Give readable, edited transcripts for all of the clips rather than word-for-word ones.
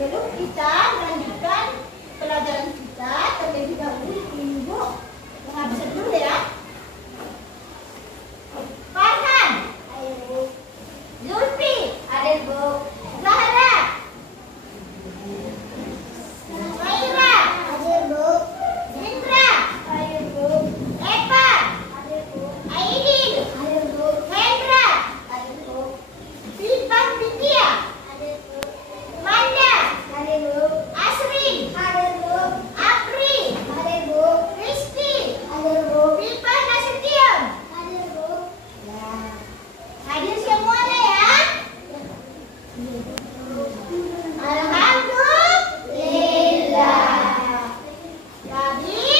Sebelum kita melanjutkan pelajaran kita, terlebih dahulu Ibu menghabiskan dulu ya. Farhan, ayo Bu. Zulfi, ada Bu. Zahra, Maira, ada Bu. Indra, ada Bu. Eva, ada Bu. Aidil, ada Bu. Hendra, ada Bu. Pipa Pitia, ada Bu. Manda, ada Bu. Asrin, ada Bu. Apri, ada Bu. Rizky, ada Bu. Pipa Nasution, ada Bu. Ya. Hadir semuanya ya. Alhamdulillah. Jadi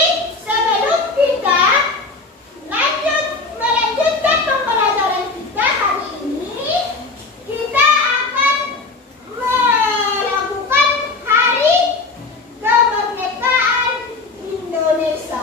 sebelum kita melanjutkan pembelajaran kita hari ini, kita akan melakukan Hari Kemerdekaan Indonesia.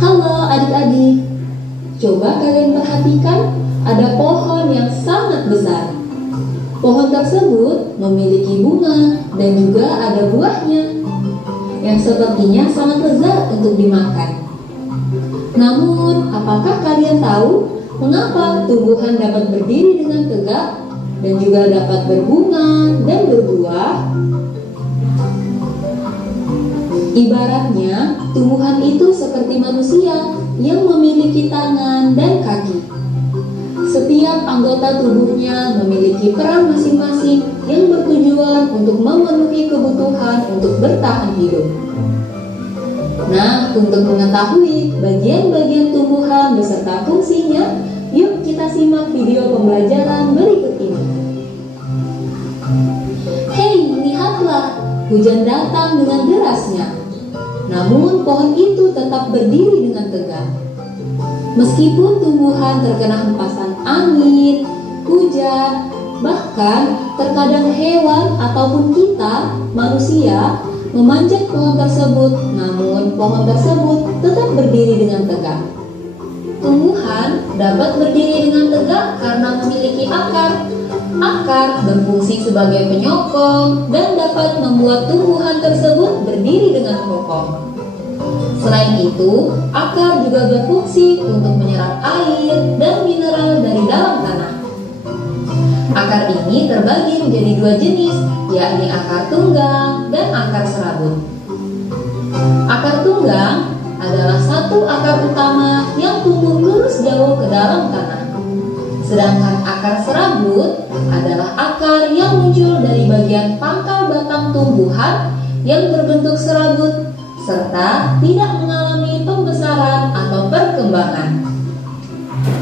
Halo adik-adik, coba kalian perhatikan ada pohon yang sangat besar. Pohon tersebut memiliki bunga dan juga ada buahnya yang sepertinya sangat lezat untuk dimakan. Namun, apakah kalian tahu mengapa tumbuhan dapat berdiri dengan tegak dan juga dapat berbunga dan berbuah? Ibaratnya, tumbuhan itu seperti manusia yang memiliki tangan dan kaki. Setiap anggota tubuhnya memiliki peran masing-masing yang bertujuan untuk memenuhi kebutuhan untuk bertahan hidup. Nah, untuk mengetahui bagian-bagian tumbuhan beserta fungsinya, yuk kita simak video pembelajaran berikut ini. Hei, lihatlah, hujan datang dengan derasnya. Namun pohon itu tetap berdiri dengan tegak. Meskipun tumbuhan terkena hempasan angin, hujan, bahkan terkadang hewan ataupun kita, manusia, memanjat pohon tersebut, namun pohon tersebut tetap berdiri dengan tegak. Tumbuhan dapat berdiri dengan tegak karena memiliki akar. Akar berfungsi sebagai penyokong dan dapat membuat tumbuhan tersebut berdiri dengan kokoh. Selain itu, akar juga berfungsi untuk menyerap air dan mineral dari dalam tanah. Akar ini terbagi menjadi dua jenis, yakni akar tunggang dan akar serabut. Akar tunggang adalah satu akar utama yang tumbuh lurus jauh ke dalam tanah. Sedangkan akar serabut adalah akar yang muncul dari bagian pangkal batang tumbuhan yang berbentuk serabut serta tidak mengalami pembesaran atau perkembangan.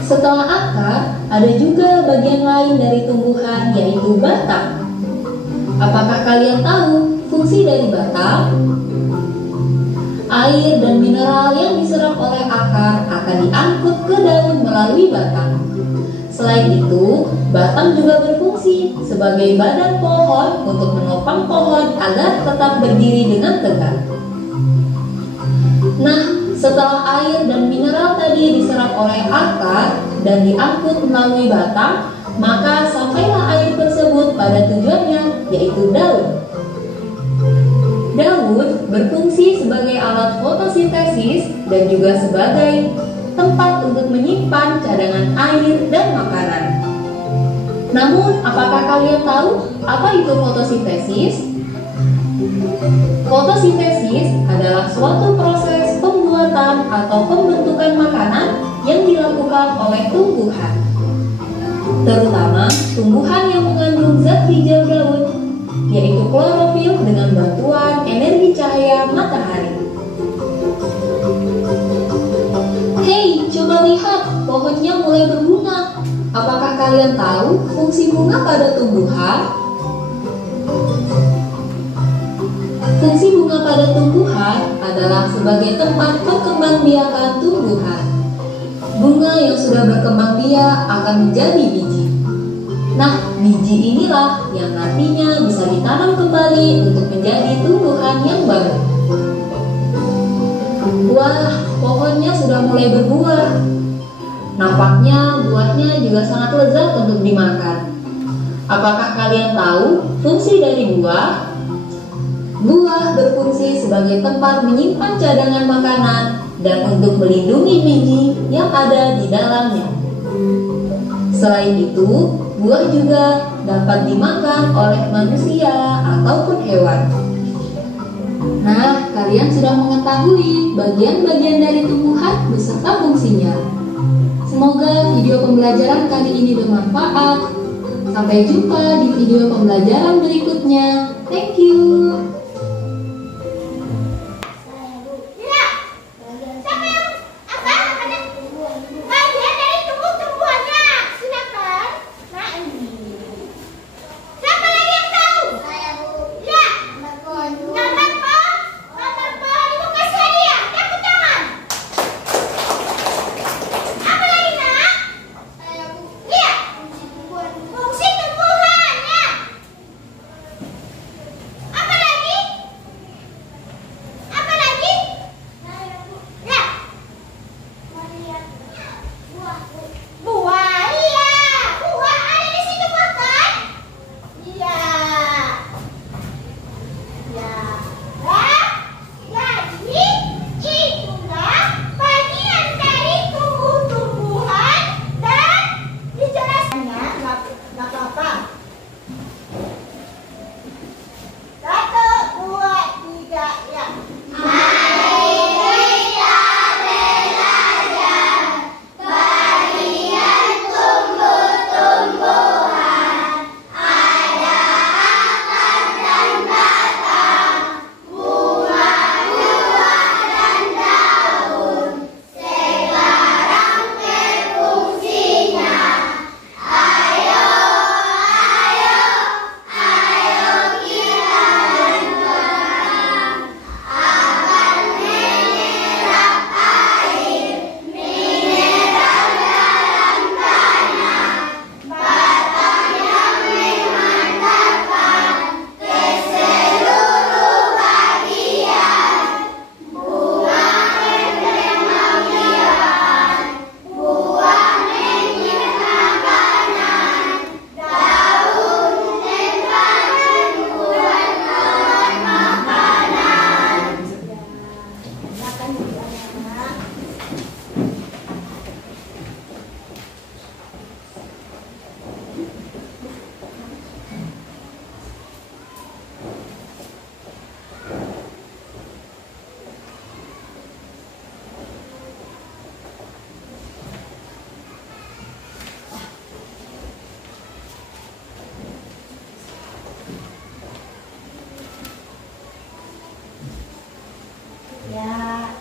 Setelah akar, ada juga bagian lain dari tumbuhan, yaitu batang. Apakah kalian tahu fungsi dari batang? Air dan mineral yang diserap oleh akar akan diangkut ke daun melalui batang. Selain itu, batang juga berfungsi sebagai badan pohon untuk menopang pohon agar tetap berdiri dengan tegak. Nah, setelah air dan mineral tadi diserap oleh akar dan diangkut melalui batang, maka sampailah air tersebut pada tujuannya, yaitu daun. Daun berfungsi sebagai alat fotosintesis dan juga sebagai tempat untuk menyimpan cadangan air dan makanan. Namun, apakah kalian tahu apa itu fotosintesis? Fotosintesis adalah suatu proses pembuatan atau pembentukan makanan yang dilakukan oleh tumbuhan, terutama tumbuhan yang mengandung zat hijau daun, yaitu klorofil dengan bantuan energi cahaya matahari. Hei, coba lihat, pohonnya mulai berbunga. Apakah kalian tahu fungsi bunga pada tumbuhan? Fungsi bunga pada tumbuhan adalah sebagai tempat perkembangbiakan tumbuhan. Bunga yang sudah berkembang biak akan menjadi biji. Nah, biji inilah yang nantinya bisa ditanam kembali untuk menjadi tumbuhan yang baru. Wah, pohonnya sudah mulai berbuah. Nampaknya buahnya juga sangat lezat untuk dimakan. Apakah kalian tahu fungsi dari buah? Buah berfungsi sebagai tempat menyimpan cadangan makanan dan untuk melindungi biji yang ada di dalamnya. Selain itu, buah juga dapat dimakan oleh manusia ataupun hewan. Nah, kalian sudah mengetahui bagian-bagian dari tumbuhan beserta fungsinya. Semoga video pembelajaran kali ini bermanfaat. Sampai jumpa di video pembelajaran berikutnya. Thank you. Fungsi tumbuhan ya. Apa lagi?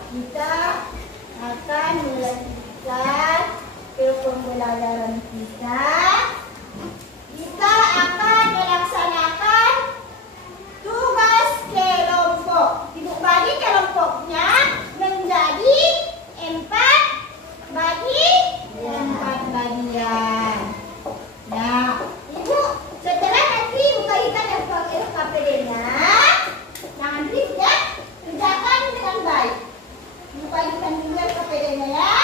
kita akan melanjutkan ke pembelajaran kita. Kita akan melaksanakan tugas kelompok. Ibu bagi kelompoknya menjadi 4 bagian. Nah, Ibu setelah nanti buka hitam dan pakai KPD-nya, jangan ribet ya, kerjakan dengan baik. Buka hitam juga KPD-nya ya.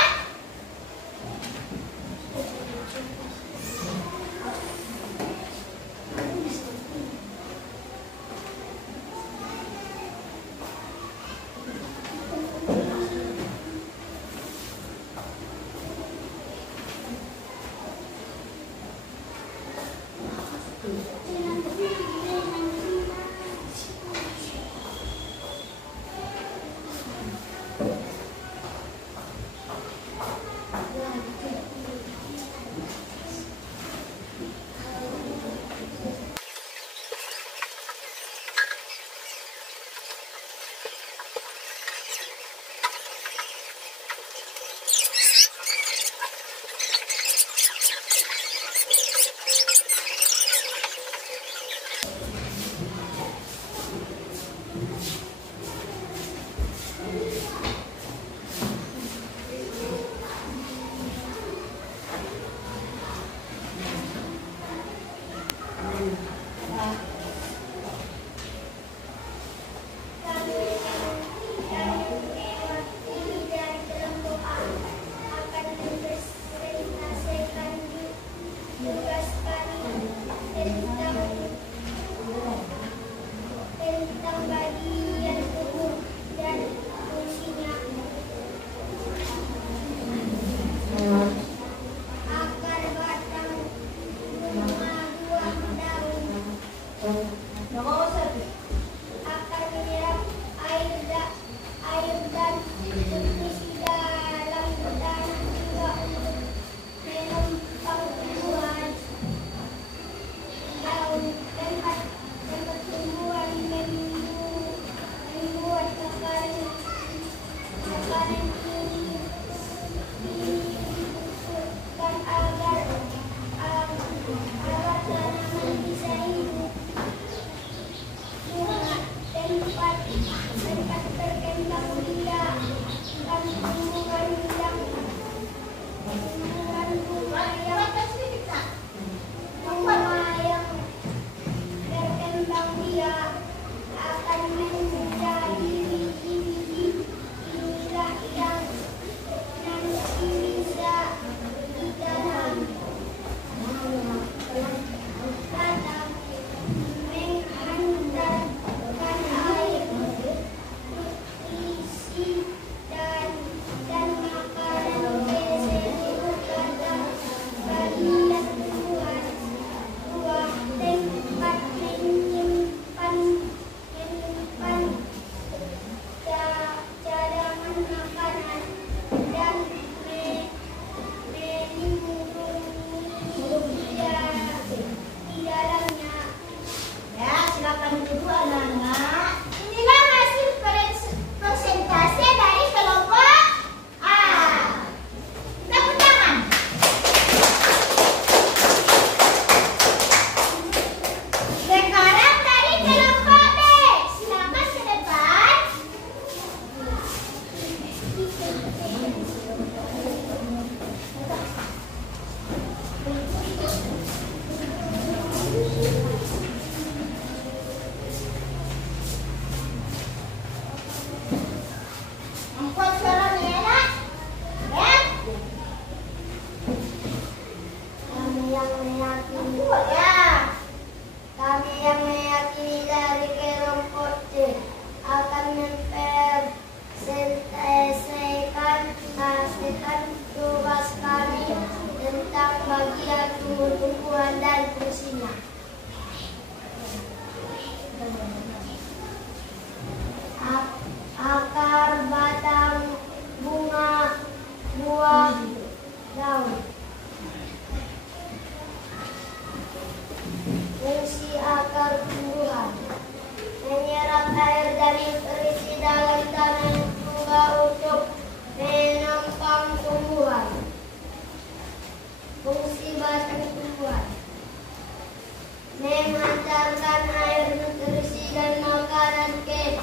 Mengantarkan air nutrisi dan makanan ke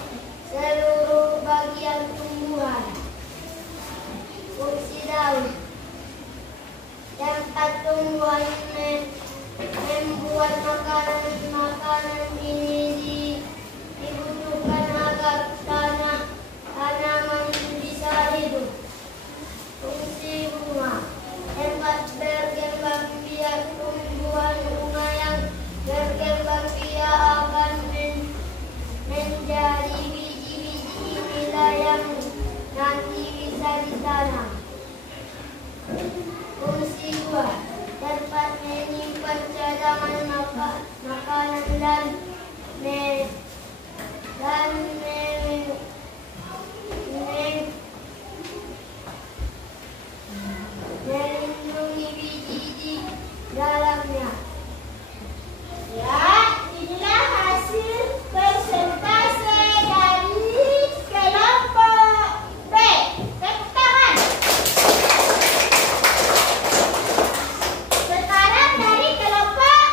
seluruh bagian tumbuhan. Fungsi daun. Tempat tumbuhan membuat makanan ini dibutuhkan agar tanaman bisa hidup. Fungsi bunga. Tempat berkembang biak tumbuhan bunga yang berkembang biak akan menjadi biji-biji inilah yang nanti bisa ditanam. Fungsi buah. Tempat menyimpan cadangan makanan dan melindungi biji di dalamnya. Ya, inilah hasil persentase dari kelompok B. Tepuk tangan. Sekarang dari kelompok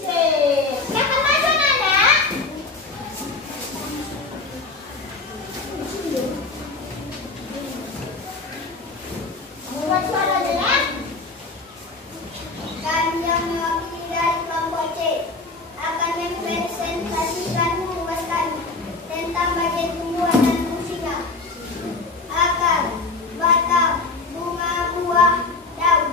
C. Silakan maju, Nanda. Buat suaranya ya. Kami yang mewakili dari kelompok C akan mempresentasikan tugas kami tentang bagian tumbuhan dan fungsinya. Akar, batang, bunga, buah, daun.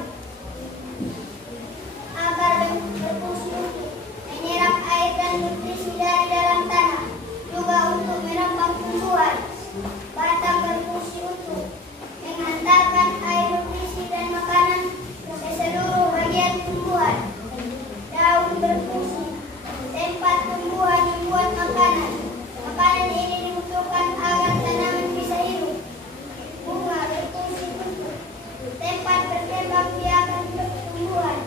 Akar berfungsi untuk menyerap air dan nutrisi dari dalam tanah, juga untuk menambang tumbuhan. Batang berfungsi untuk mengantarkan air, nutrisi dan makanan ke seluruh bagian tumbuhan. Daun berfungsi tempat tumbuhan membuat makanan. Makanan ini dibutuhkan agar tanaman bisa hidup. Bunga berfungsi untuk tempat berkembang biakan tumbuhan.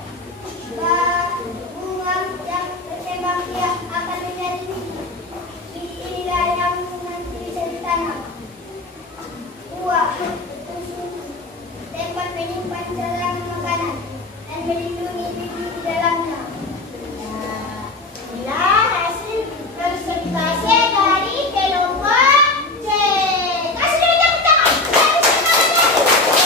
Bunga yang berkembang biak akan menjadi biji. Biji inilah yang nanti bisa ditanam. Buah berfungsi untuk tempat menyimpan cadangan makanan dan melindungi biji di dalamnya. Inilah hasil persentase dari kelompok C. Kasih dulu tepuk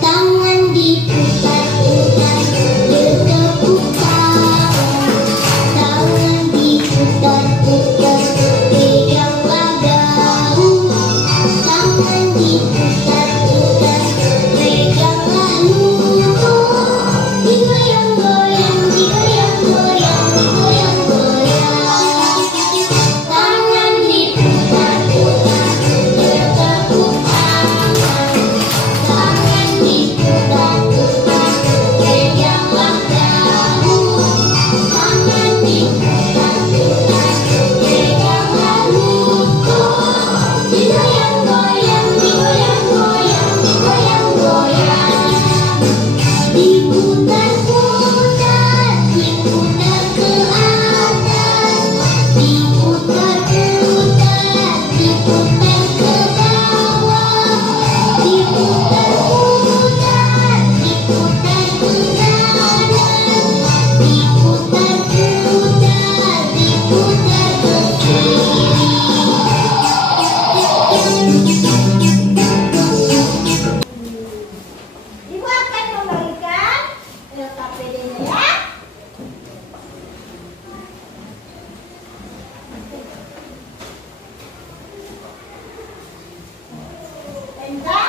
tangan. Tangan diputar-putar bertepuk tangan. Tangan diputar-putar peganglah daun. Tangan diputar-putar peganglah lumpur. Digoyang-goyang, digoyang-goyang, digoyang-goyang. Tangan diputar-putar bertepuk tangan. Tangan diputar-putar peganglah daun. Tangan diputar-putar peganglah lumpur. Digoyang-goyang, digoyang-goyang, digoyang-goyang. Diputar-putar, diputar ke atas. Diputar-putar, diputar ke bawah. Diputar-putar, diputar ke kanan. Diputar-putar, diputar ke kiri. Ibu akan membagikan LKPD-nya ya. Penta